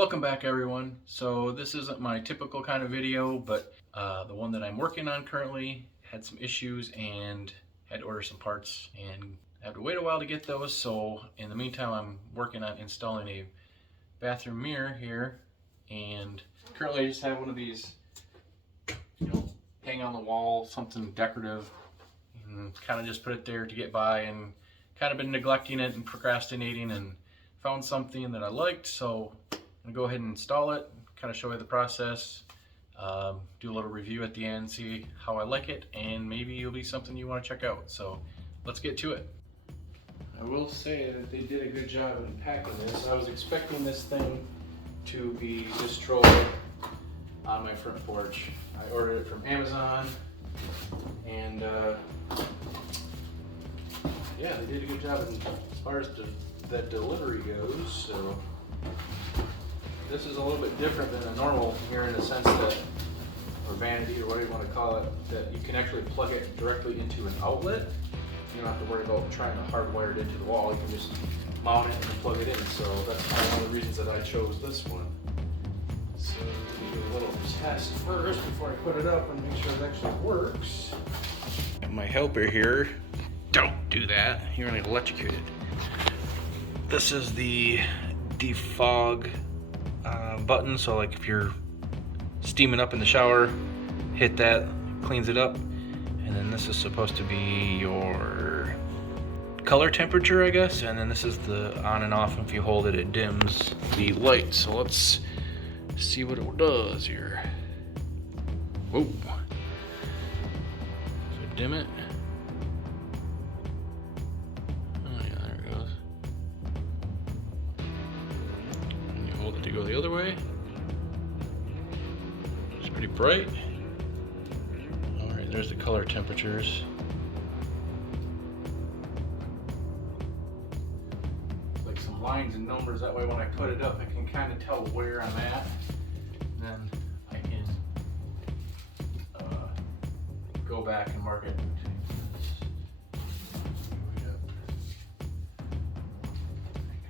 Welcome back everyone. So this isn't my typical kind of video, but the one that I'm working on currently had some issues and had to order some parts and I have to wait a while to get those. So in the meantime, I'm working on installing a bathroom mirror here, and currently I just have one of these, hang on the wall, something decorative, and kind of just put it there to get by, and kind of been neglecting it and procrastinating, and found something that I liked, so I'm gonna go ahead and install it, kind of show you the process, do a little review at the end, see how I like it, and maybe it'll be something you want to check out. So let's get to it. I will say that they did a good job of unpacking this. I was expecting this thing to be destroyed on my front porch. I ordered it from Amazon, and yeah, they did a good job as far as the delivery goes. So this is a little bit different than a normal mirror in the sense that, or vanity, or whatever you want to call it, that you can actually plug it directly into an outlet. You don't have to worry about trying to hardwire it into the wall. You can just mount it and plug it in. So that's kind of one of the reasons that I chose this one. So let me do a little test first before I put it up and make sure it actually works. My helper here, don't do that. You're gonna get electrocuted. This is the defog button, so like if you're steaming up in the shower, hit that, cleans it up. And then this is supposed to be your color temperature, I guess, and then this is the on and off. If you hold it, it dims the light. So let's see what it does here. Whoa. So dim it. Oh yeah, there it goes. And you hold it to go the other way. It's pretty bright. Alright, there's the color temperatures. Like some lines and numbers, that way when I put it up I can kind of tell where I'm at. And then I can go back and mark it.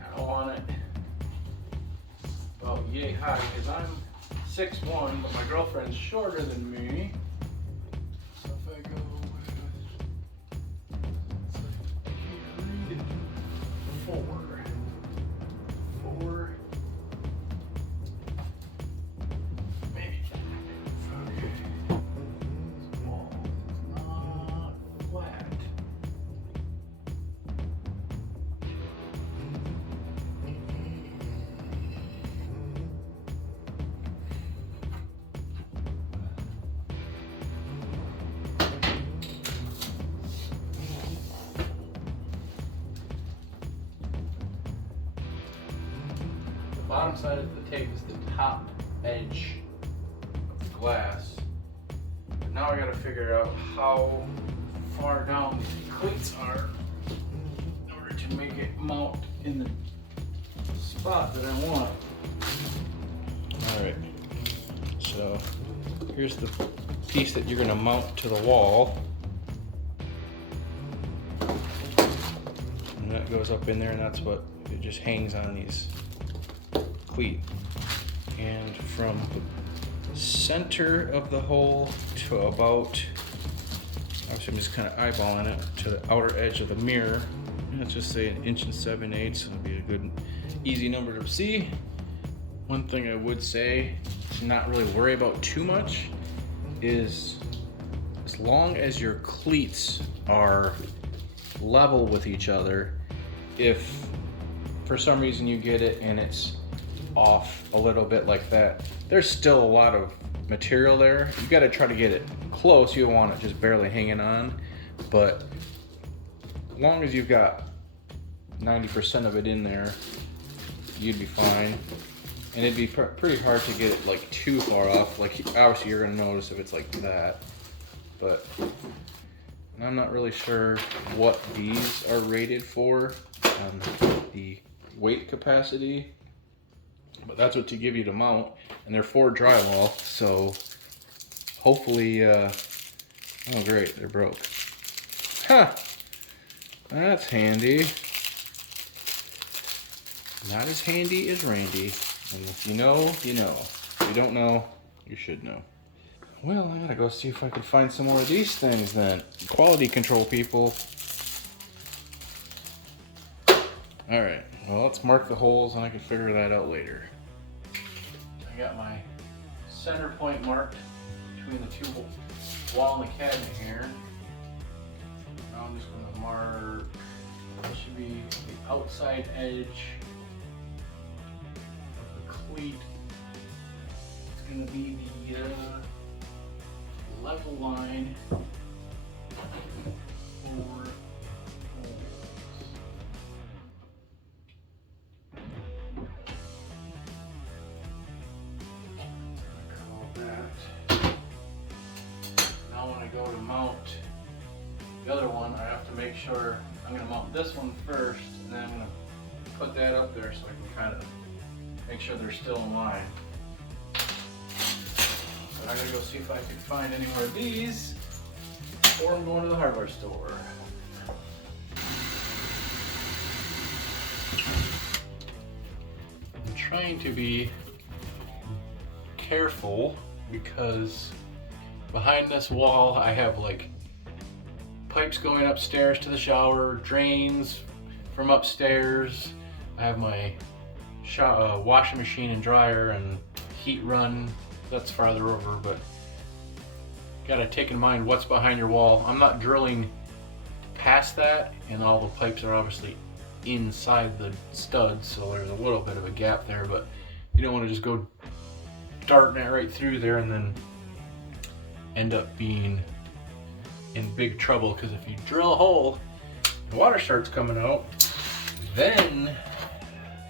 Kind of want it about yay high, because I'm 6'1", but my girlfriend's shorter than me. So if I go with 4, maybe. Okay. This wall is not flat. The bottom side of the tape is the top edge of the glass. But now I gotta figure out how far down these cleats are in order to make it mount in the spot that I want. Alright, so here's the piece that you're gonna mount to the wall. And that goes up in there, and that's what it just hangs on these cleat. And from the center of the hole to about, obviously I'm just kind of eyeballing it, to the outer edge of the mirror. Let's just say 1 7/8 inches. It'll be a good, easy number to see. One thing I would say to not really worry about too much is, as long as your cleats are level with each other, if for some reason you get it and it's off a little bit like that, there's still a lot of material there. You got to try to get it close. You don't want it just barely hanging on, but as long as you've got 90% of it in there, you'd be fine. And it'd be pretty hard to get it like too far off. Like obviously you're gonna notice if it's like that, but I'm not really sure what these are rated for, the weight capacity. But that's what to give you to mount, and they're for drywall, so hopefully, oh great, they're broke. Huh, that's handy. Not as handy as Randy. And if you know, you know. If you don't know, you should know. Well, I gotta go see if I can find some more of these things then. Quality control, people. Alright, well, let's mark the holes and I can figure that out later. I got my center point marked between the two wall and the cabinet here. Now I'm just going to mark, this should be the outside edge of the cleat. It's going to be the level line for go to mount the other one, I have to make sure I'm going to mount this one first, and then I'm going to put that up there so I can kind of make sure they're still in line. But I'm going to go see if I can find any more of these, or I'm going to the hardware store. I'm trying to be careful because behind this wall, I have like pipes going upstairs to the shower, drains from upstairs. I have my washing machine and dryer and heat run. That's farther over, but gotta take in mind what's behind your wall. I'm not drilling past that, and all the pipes are obviously inside the studs, so there's a little bit of a gap there, but you don't want to just go darting it right through there and then end up being in big trouble, because if you drill a hole and water starts coming out, then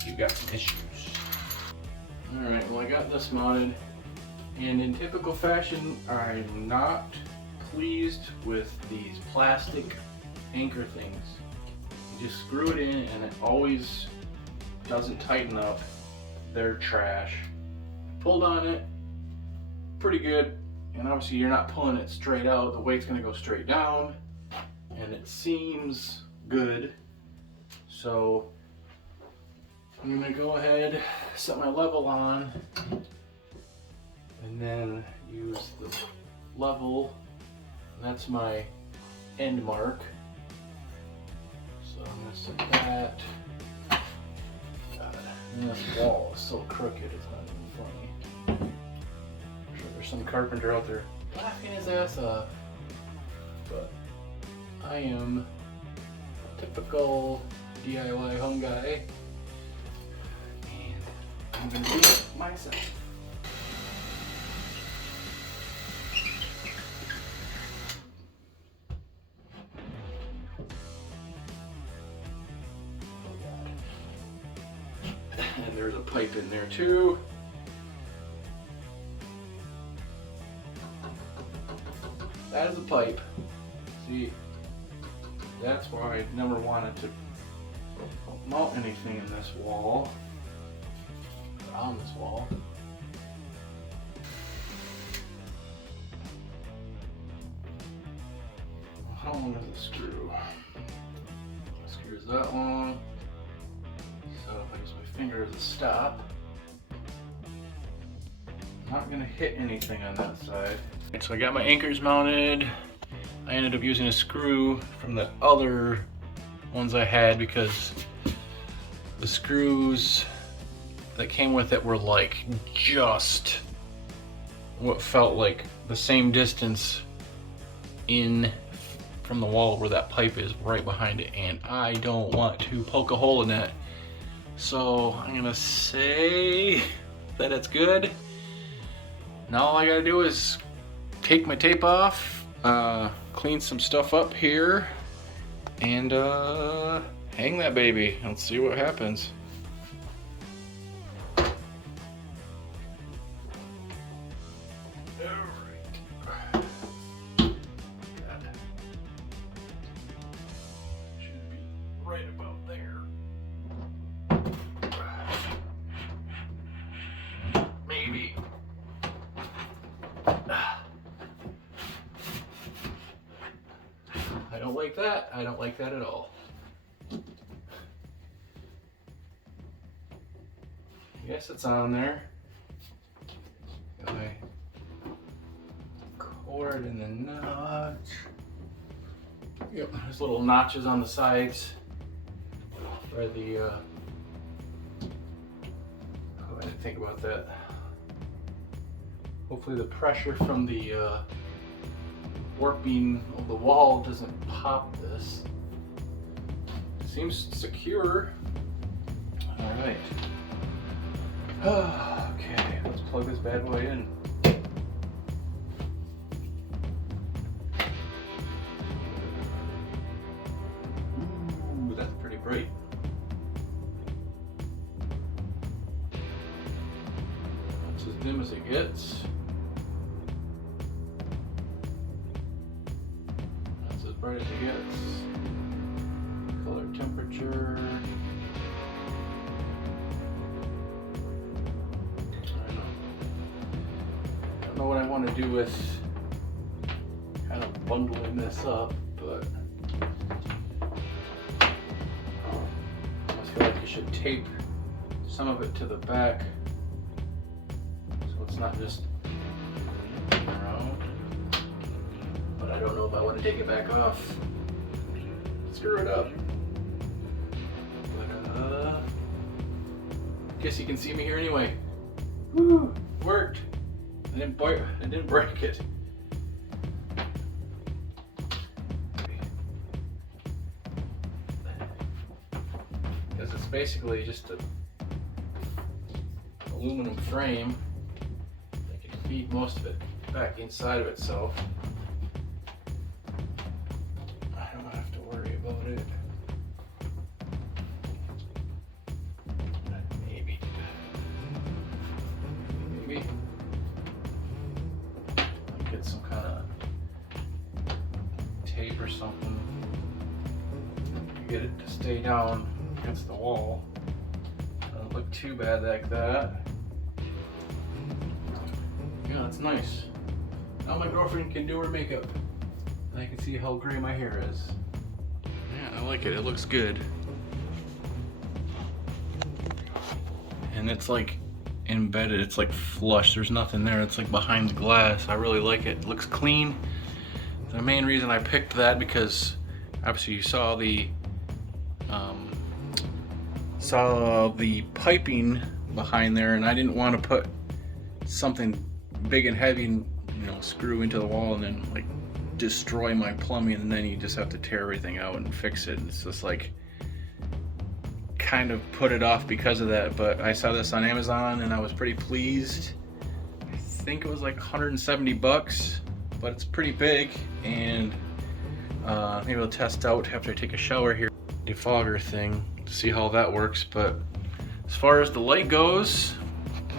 you got some issues. Alright, well I got this mounted, and in typical fashion I'm not pleased with these plastic anchor things. You just screw it in and it always doesn't tighten up. They're trash. Pulled on it, pretty good. And obviously you're not pulling it straight out, the weight's gonna go straight down, and it seems good. So I'm gonna go ahead, set my level on, and then use the level, and that's my end mark. So I'm gonna set that. God, and this wall is so crooked, it's not even funny. There's some carpenter out there laughing his ass off, but I am a typical DIY home guy, and I'm gonna do it myself. And there's a pipe in there too. That is a pipe. See, that's why I never wanted to mount anything in this wall, or on this wall. How long is the screw? The screw is that long. So if I use my finger as a stop, I'm not gonna hit anything on that side. So I got my anchors mounted. I ended up using a screw from the other ones I had because the screws that came with it were like just what felt like the same distance in from the wall where that pipe is right behind it, and I don't want to poke a hole in that. So I'm gonna say that it's good. Now all I gotta do is take my tape off, clean some stuff up here, and hang that baby. Let's see what happens. Alright. That should be right about there. Maybe. I don't like that. I don't like that at all. guess it's on there. Got my cord in the notch. Yep, there's little notches on the sides where the, oh, I didn't think about that. Hopefully the pressure from the warping of the wall doesn't pop this. Seems secure. All right. Okay, let's plug this bad boy in. Ooh, that's pretty bright. That's as dim as it gets. That's as bright as it gets. Color temperature. I don't know what I want to do with kind of bundling this up, but I almost feel like you should tape some of it to the back so it's not just around. But I don't know if I want to take it back off. Screw it up. But guess you can see me here anyway. Woo! Worked. I didn't break it. Because it's basically just a aluminum frame that can feed most of it back inside of itself. I don't have to worry about it. Maybe. Get some kind of tape or something. Get it to stay down against the wall. Doesn't look too bad like that. Yeah, that's nice. Now my girlfriend can do her makeup. And I can see how gray my hair is. Yeah, I like it. It looks good. And it's like embedded, it's like flush, there's nothing there, it's like behind the glass. I really like it. It looks clean. The main reason I picked that because obviously you saw the piping behind there, and I didn't want to put something big and heavy and, you know, screw into the wall and then like destroy my plumbing, and then you just have to tear everything out and fix it. It's just like kind of put it off because of that. But I saw this on Amazon and I was pretty pleased. I think it was like 170 bucks, but it's pretty big, and maybe I'll test out after I take a shower here defogger thing to see how that works. But as far as the light goes,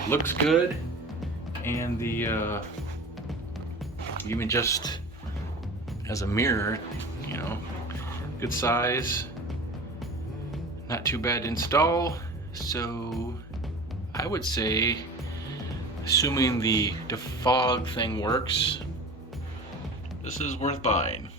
looks good, and the even just as a mirror, you know, good size. Not too bad to install, so I would say, assuming the defog thing works, this is worth buying.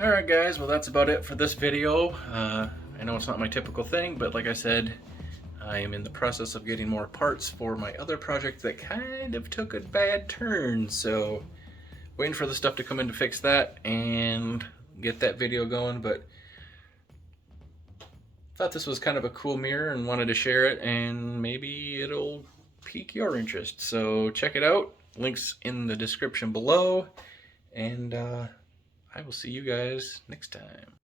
Alright guys, well that's about it for this video. I know it's not my typical thing, but like I said, I am in the process of getting more parts for my other project that kind of took a bad turn, so waiting for the stuff to come in to fix that and get that video going. But thought this was kind of a cool mirror and wanted to share it, and maybe it'll pique your interest. So check it out. Links in the description below, and I will see you guys next time.